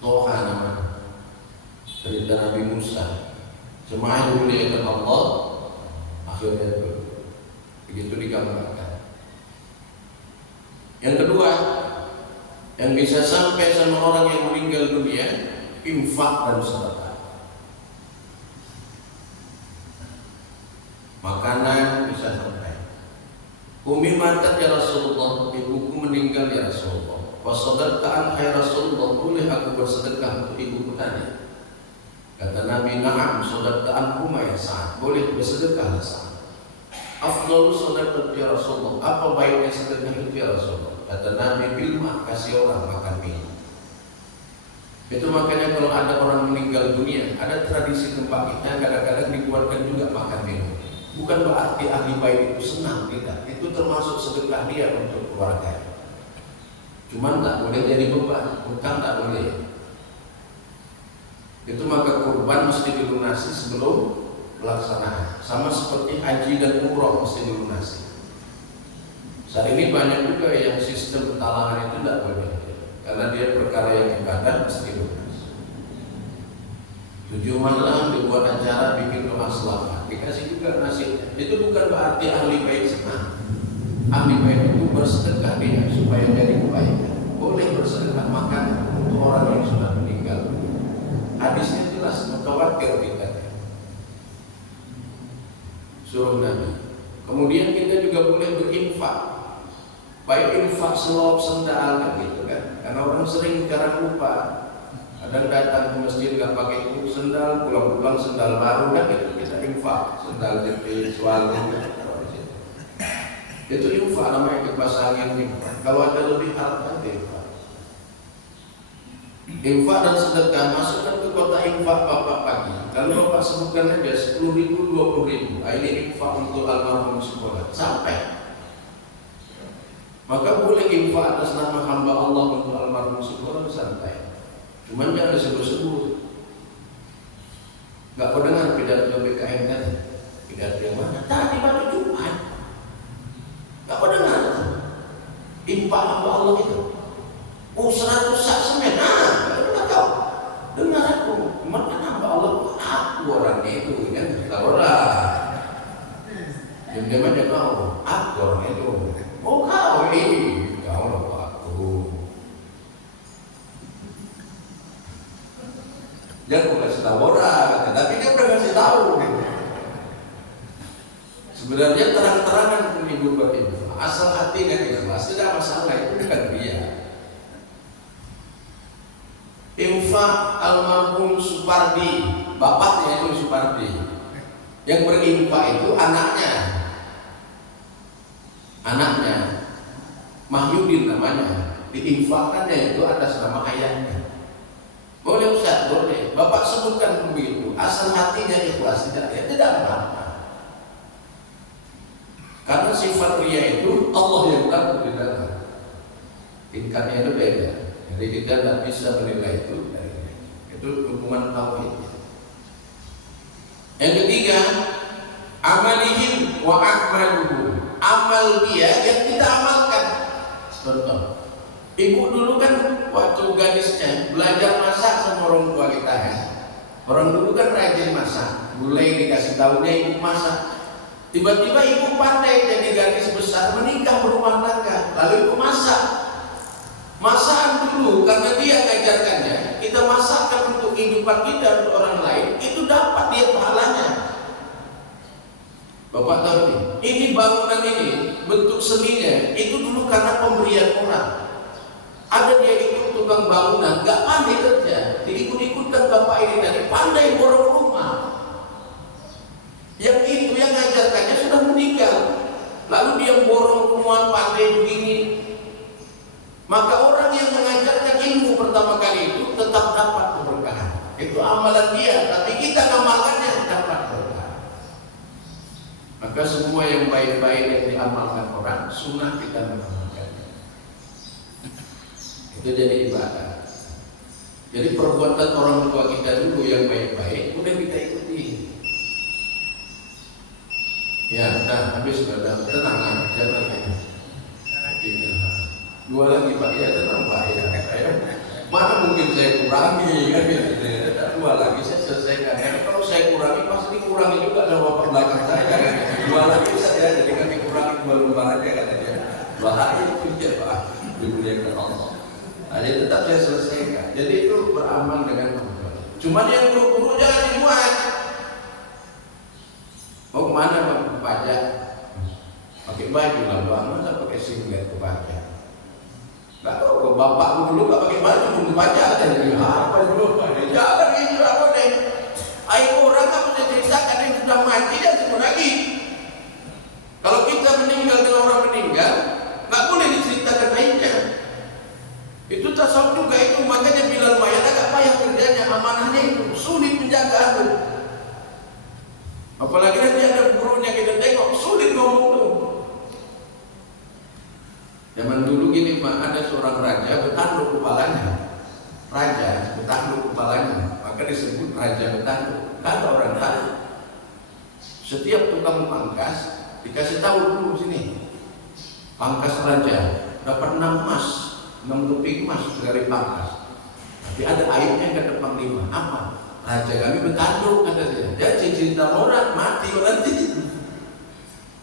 Toha namanya, cerita Nabi Musa. Jemaah dimuliakan Allah, akhirnya itu begitu digambarkan. Yang kedua, yang bisa sampai sama orang yang meninggal dunia, infak dan sedekah. Makanan bisa sampai. Umi matat ya Rasulullah, ibuku meninggal ya Rasulullah. Wasadaqtaan hai Rasulullah, boleh aku bersedekah untuk ibuku tadi? Kata Nabi, na'am sadaqtaan kuma ya Sa'ad, boleh bersedekah Sa'ad. Afdalu sadaqat ya Rasulullah, apa baiknya sedekah itu ya Rasulullah? Kata Nabi, bilma, kasih orang makan minum. Itu makanya kalau ada orang meninggal dunia, ada tradisi tempat kita kadang-kadang dikeluarkan juga makan minum. Bukan berarti ahli bait itu senang, tidak. Itu termasuk sedekah dia untuk keluarga. Cuman tak boleh jadi beban, hutang tak boleh. Itu maka kurban mesti dilunasi sebelum pelaksanaan. Sama seperti haji dan umroh mesti dilunasi. Saat ini banyak juga yang sistem talangan itu tidak boleh, karena dia perkara yang ibadah mesti lunas. 7 malam dibuat acara bikin doa selamat, dikasih juga nasinya. Itu bukan berarti ahli baik senang. Ahli baik itu bersedekah dia supaya jadi kebaikan. Boleh bersedekah makan untuk orang yang sudah meninggal. Hadisnya jelas, mutawatir kita. Suruh Nabi. Kemudian kita juga boleh berinfak. Baik infak selop sendal gitu kan. Karena orang sering sekarang lupa. Kadang datang ke masjid nggak pakai sendal, pulang-pulang sendal baru kan gitu. Kita infak, sendal jepit, suara itu infak namanya, kipas angin infak. Kalau ada lebih harta infak. Infak dan sedekah masukkan ke kota infak bapak pagi. Kalau bapak sebutkan aja 10.000, 20.000. Ini infak untuk almarhum sekolah sampai. Maka boleh infak atas nama hamba Allah untuk almarhum sekolah santai. Cuman jangan disebut-sebut. Gak kau dengar pidato BKN kan? Pidato yang mana? Tadi pada Jumat. Gak kau dengar? Infak hamba Allah itu. 100 sak semen. Kau nggak tahu. Dengar aku. Mana hamba Allah? Aku orangnya itu kan? Kita orang. Diam-diam aja kau. Aku orangnya itu. Oh kau ini. Kau lah aku. Jangan kau kasih tahu orang. Tapi dia udah kasih tahu. Sebenarnya terang-terangan ibu berinfak. Asal hatinya ikhlas, tidak masalah, itu bukan dia. Infak almarhum Supardi, bapaknya itu Supardi. Yang berinfak itu anaknya. Anaknya Mahyudin namanya. Diinfakkannya itu atas nama ayahnya. Boleh Ustaz, boleh. Bapak sebutkan begitu. Asal hatinya ikhlas, tidak apa-apa. Karena sifat ria itu Allah yang tahu di dalam. Tingkatnya itu beda. Jadi kita tidak bisa menilai itu. Itu hubungan tauhid. Yang ketiga, amalihim wa akmaluhu. Amal dia yang kita amalkan. Contoh, ibu dulu kan waktu gadisnya belajar masak sama orang tua kita ya. Orang dulu kan rajin masak. Mulai dikasih tahunya ibu masak. Tiba-tiba ibu pandai jadi gadis besar, menikah berumah tangga, lalu ibu masak. Masakan dulu karena dia ngajarkannya, kita masakkan untuk kehidupan kita, untuk orang lain, itu dapat dia pahalanya. Bapak tahu nih, ini bangunan ini bentuk seninya itu dulu karena pemberian orang. Ada dia ikut tukang bangunan, gak pandai kerja, diikut-ikutkan bapak ini tadi pandai borong rumah. Yang itu yang ngajarkannya sudah meninggal, lalu dia borong rumah pandai begini. Maka orang yang mengajarkan ilmu pertama kali itu tetap dapat keberkahan. Itu amalan dia, tapi kita ngamalkannya dapat berkah. Maka semua yang baik-baik yang diamalkan orang, sunnah kita mengamalkannya. Itu jadi ibadah. Jadi perbuatan orang tua kita dulu yang baik-baik, udah kita ikuti. Ya, nah habis sudah tenang, jangan lagi. Dua lagi Pak, ya tenang Pak ya. Mana mungkin saya kurangi kan ya. Dua lagi saya selesaikan. Karena kalau saya kurangi pasti dikurangi juga sama bapak belakang saya. Kan? Dua lagi saya jadi kan dikurangi 2 lembar aja katanya. 2 hari itu ya Pak, dimuliakan Allah. Nah, jadi tetap saya selesaikan. Jadi itu beramal dengan Allah. Cuman yang guru-guru jangan dibuat. Mau kemana Pak? Pajak. Pakai baju lah Bang, masa pakai singlet ke pajak? Gak tahu, bapak dulu gak pakai baju untuk pajak. Jadi apa dulu Pak? Jangan gitu apa deh. Ayo orang kamu sudah ceritakan yang sudah mati dan semua lagi. Kalau kita meninggal dengan orang meninggal, gak boleh diceritakan aibnya. Itu tasawuf juga itu, makanya Bilal mayat agak payah kerjanya, amanahnya itu sulit menjaga itu. Apalagi nanti ada gurunya kita tengok, sulit ngomong tuh. Zaman dulu gini Pak, ada seorang raja bertanduk kepalanya. Raja bertanduk kepalanya, maka disebut raja bertanduk. Kata orang tahu. Setiap tukang pangkas dikasih tahu dulu sini. Pangkas raja dapat 6 emas, 6 keping emas dari pangkas. Tapi ada aibnya kata panglima. Apa? Raja kami bertanduk kata dia. Dia cerita orang mati nanti.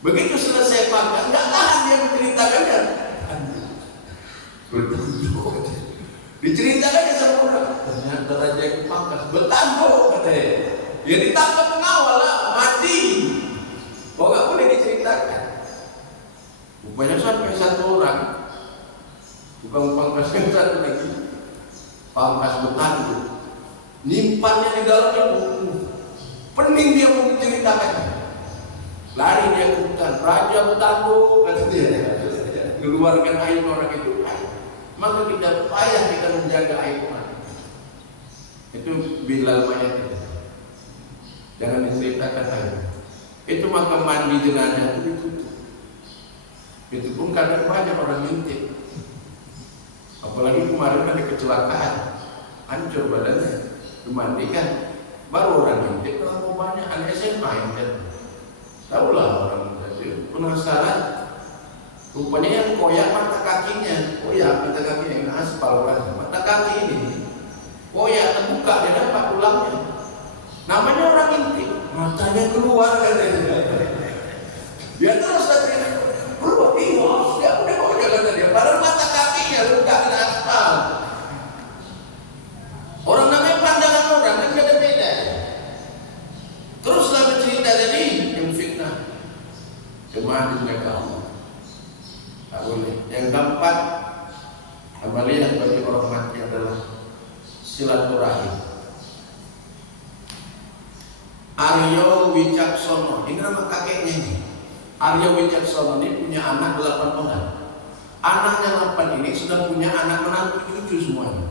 Begitu selesai pangkas, nggak tahan dia menceritakannya. Bertanduk. Diceritakannya sama orang. Ternyata raja itu pangkas bertanduk katanya. Dia ditangkap pengawal lah, mati. Oh nggak boleh diceritakan. Rupanya sampai 1 orang. Bukan pangkas yang satu lagi. Pangkas bertanduk. Nyimpannya di dalamnya buku. Pening dia mau menceritakan. tindakannya. Lari dia ke hutan, raja bertanduk, kata dia, keluarkan air orang itu. Maka tidak payah kita menjaga air mati. Itu Bilal mayat itu. Jangan diceritakan air. Itu maka mandi jenazah itu ditutup. Itu pun kadang banyak orang ngintip. Apalagi kemarin ada kecelakaan, hancur badannya, dimandikan, baru orang ngintip. Kalau banyak anak SMA kan, tahulah orang tadi penasaran. Rupanya yang koyak mata kakinya, koyak mata kakinya yang aspal kan, mata kaki ini koyak terbuka, dia dapat tulangnya. Namanya orang ngintip, matanya keluar katanya. Dia terus katanya keluar, dia udah kok jalan dia, padahal mata kakinya luka kena aspal. Orang namanya pandangan orang kan gak ada beda. Teruslah bercerita tadi yang fitnah, jemaah dijaga Allah. Tak boleh. Yang keempat, amaliyah bagi orang mati adalah silaturahim. Aryo Wicaksono, ini nama kakeknya ini. Aryo Wicaksono ini punya anak 8 orang. Anaknya 8 ini sudah punya anak menantu cucu semuanya.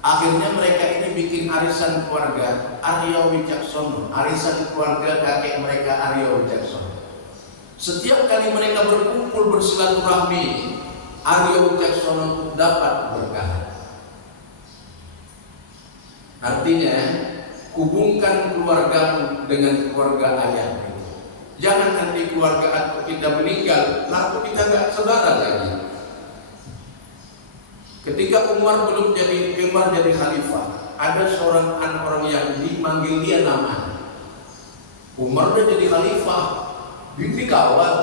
Akhirnya mereka ini bikin arisan keluarga Aryo Wicaksono, arisan keluarga kakek mereka Aryo Wicaksono. Setiap kali mereka berkumpul bersilaturahmi, Aryo Wicaksono dapat berkah. Artinya, hubungkan keluargamu dengan keluarga ayah. Jangan nanti keluarga kita meninggal, lalu kita nggak saudara lagi. Ketika Umar belum jadi khalifah, ada seorang anak orang Yahudi manggil dia nama. Umar udah jadi khalifah, dikawal.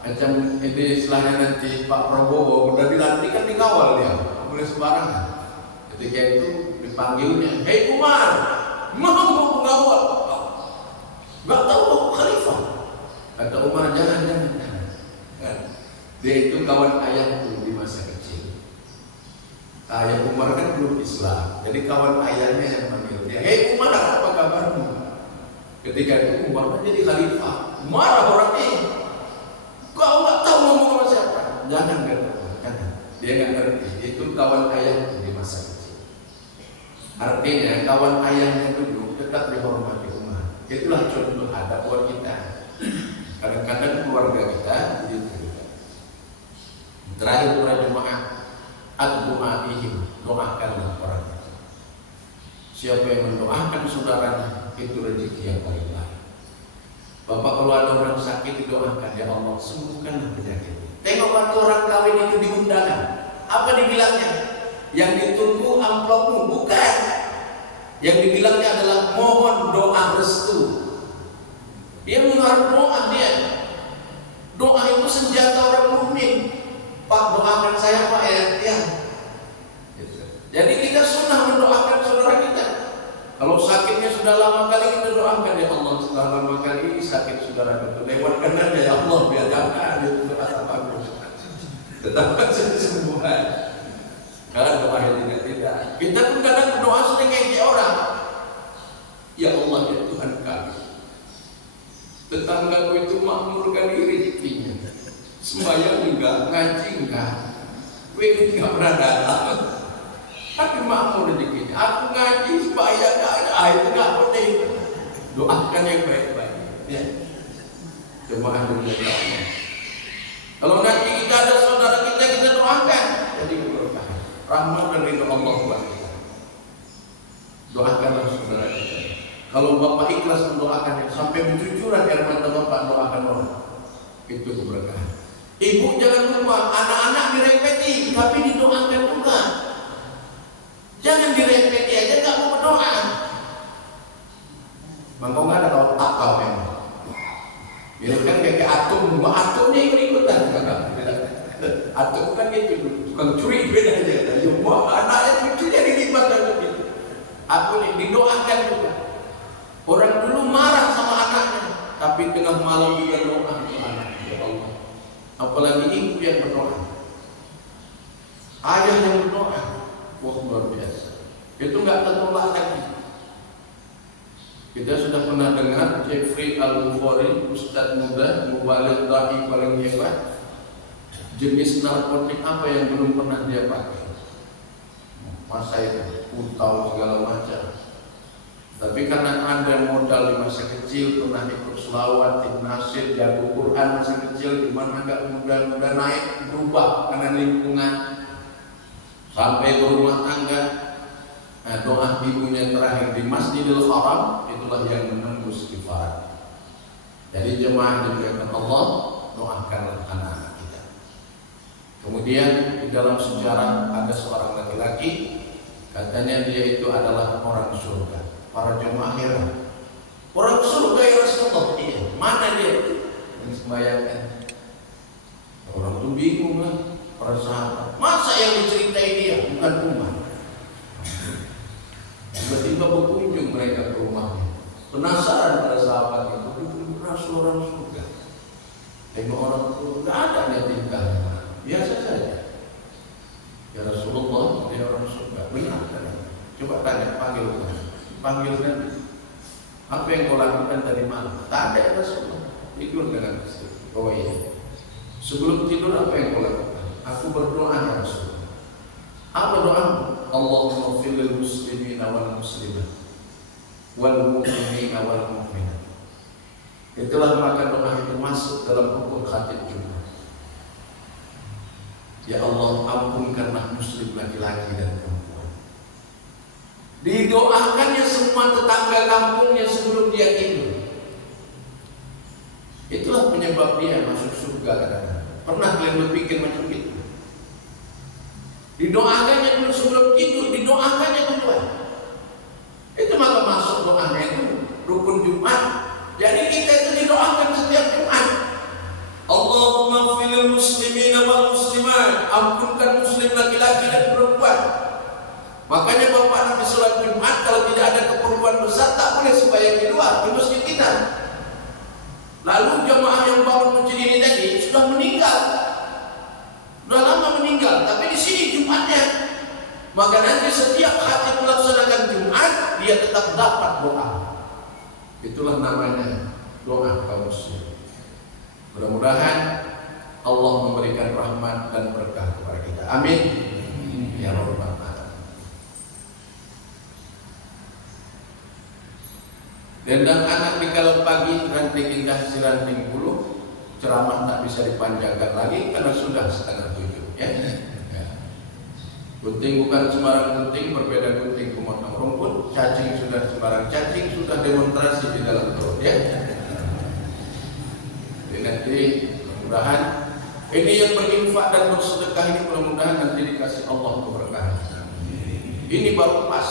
Macam ini istilahnya nanti Pak Prabowo udah dilantik kan dikawal dia, boleh sembarangan. Ketika itu dipanggilnya, hei Umar, mau mengawal? Gak tahu khalifah. Kata Umar, jangan. Dia itu kawan ayahku di masa kecil. Ayah Umar kan belum Islam, jadi kawan ayahnya yang manggil dia, hei Umar, apa kabarmu? Ketika itu Umar menjadi khalifah, marah orangnya. Kau nggak tahu ngomong sama siapa? Jangan. Dia nggak ngerti. Itu kawan ayah di masa kecil. Artinya kawan ayahnya dulu tetap dihormati Umar. Itulah contoh adab buat kita. Kadang-kadang keluarga kita begitu. Terakhir para jemaah, ad-du'aihim, doakanlah orang. Siapa yang mendoakan saudaranya, itu rezeki yang paling baik. Bapak kalau ada orang sakit didoakan, ya Allah sembuhkanlah penyakit. Tengok waktu orang kawin itu di undangan, apa dibilangnya? Yang ditunggu amplopmu, bukan. Yang dibilangnya adalah mohon doa restu. Dia mengharap doa dia. Doa itu senjata orang mukmin. Pak, doakan saya Pak ya. Jadi kita sunnah mendoakan saudara kita. Kalau sakitnya sudah lama kali kita doakan, ya Allah sudah lama kali sakit saudara itu lewatkan aja ya Allah, biar jangan itu doa bagus. Tetap kesembuhan. Kalau doa yang tidak. Kita pun kadang berdoa sering kayak orang. Ya Allah ya Tuhan kami, tetanggaku itu makmurkan rezekinya. Sembahyang enggak, ngaji enggak, wirid enggak pernah datang. Tapi makmur rezekinya. Aku ngaji, sembahyang enggak, itu enggak penting. Doakan yang baik-baik. Ya. Jemaah dunia Allah. Kalau nanti kita ada saudara kita doakan. Jadi berkah, rahmat dan ridho Allah buat kita. Doakanlah saudara kita. Kalau Bapak ikhlas mendoakan sampai bercucuran air mata Bapak, doakan orang. Itu keberkahan. Ibu jangan lupa, anak-anak direpeti, tapi didoakan juga. Jangan direpeti aja nggak mau berdoa. Mangkau nggak ada otak kau memang. Biar kan kayak atom, atomnya ikut-ikutan. Atom kan gitu, tukang curi beda aja. Anaknya cucunya dilibatkan begitu. Aku nih didoakan juga. Orang dulu marah sama anaknya, tapi tengah malam juga doa untuk anaknya. Ya Allah. Apalagi ibu yang berdoa, ayah yang berdoa, wah luar biasa. Itu nggak tertolak lagi. Kita sudah pernah dengar Jeffrey Al-Bukhari, Ustadz muda, mubaligh dai paling hebat. Jenis narkotik apa yang belum pernah dia pakai? Masa itu utau segala macam. Tapi karena ada modal di masa kecil, pernah ikut selawat, nasir, jago Quran masih kecil, dimana agak muda-muda naik, berubah karena lingkungan, sampai berumah tangga. Nah, doa ibunya terakhir di Masjidil Haram itulah yang menembus kifarat. Jadi jemaah dimuliakan Allah, doakanlah anak-anak kita. Kemudian di dalam sejarah ada seorang laki-laki, katanya dia itu adalah orang surga. Para jemaah heran, orang surga ya Rasulullah, iya, mana dia itu? Yang sembayangkan. Orang itu bingung lah, para sahabat, masa yang diceritai dia bukan umat? Tiba-tiba berkunjung mereka ke rumahnya. Penasaran para sahabat itu, Rasul orang surga. Tengok orang itu, nggak ada dia tinggalnya, biasa saja. Ya Rasulullah, dia orang surga, benar kan? Coba tanya, panggil Nabi. Apa yang kau lakukan tadi malam? Tak ada Rasulullah. Tidur dengan istri. Oh iya. Sebelum tidur apa yang kau lakukan? Aku berdoa ya Rasulullah. Apa doa? Allahumma fil muslimina wal muslimat wal mu'minina wal mu'minat. Itulah maka doa itu masuk dalam rukun khatib Jumat. Ya Allah, ampunkanlah muslim laki-laki dan perempuan. Didoakannya semua tetangga kampungnya sebelum dia tidur. Itulah penyebab dia masuk surga kadang-kadang. Pernah kalian berpikir macam itu? Didoakannya dulu sebelum tidur, didoakannya kedua. Itu maka masuk doanya itu rukun Jumat. Jadi kita itu didoakan setiap Jumat. Allahumma fil muslimina wal muslimat, ampunkan muslim laki-laki dan perempuan. Makanya bapak nanti sholat Jumat kalau tidak ada keperluan besar tak boleh sembahyang di luar di masjid kita. Lalu jemaah yang bangun masjid ini tadi sudah meninggal, sudah lama meninggal, tapi di sini Jumatnya. Maka nanti setiap khatib melaksanakan Jumat dia tetap dapat doa. Itulah namanya doa kaum muslim. Mudah-mudahan Allah memberikan rahmat dan berkah kepada kita. Amin. Ya Rabbal Alamin. Dendang anak dikala pagi ranting indah si ranting bulu, ceramah tak bisa dipanjangkan lagi karena sudah 6:30 ya. Gunting bukan sembarang gunting, berbeda gunting pemotong rumput. Cacing sudah sembarang cacing, sudah demonstrasi di dalam perut ya. Jadi nanti mudah-mudahan ini yang berinfak dan bersedekah ini mudah-mudahan nanti dikasih Allah keberkahan. Ini baru pas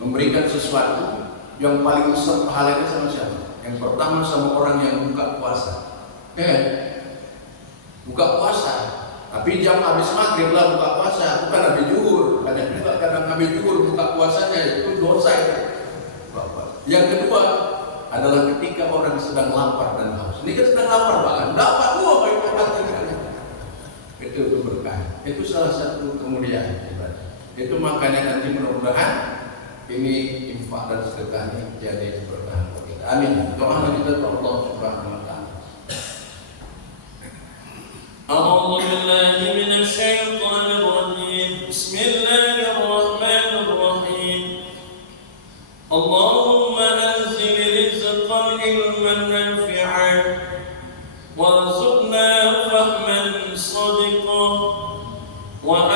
memberikan sesuatu. Yang paling besar pahalanya sama siapa? Yang pertama sama orang yang buka puasa. Buka puasa. Tapi jam habis maghrib lah buka puasa, bukan habis zuhur. Ada juga kadang habis zuhur buka puasanya itu dosa ya. Yang kedua adalah ketika orang sedang lapar dan haus. Ini kan sedang lapar bahkan dapat itu berkah. Itu salah satu kemuliaan ibadah. Itu makanya nanti mudah-mudahan ini infak dan sedekah ini jadi berkah bagi kita. Amin. Doa kita kepada Allah Subhanahu wa taala. A'udzu billahi minasy syaithanir rajim. Bismillahirrahmanirrahim. Allahumma anzil rizqan ilman nafi'an warzuqna fahman shadiqan wa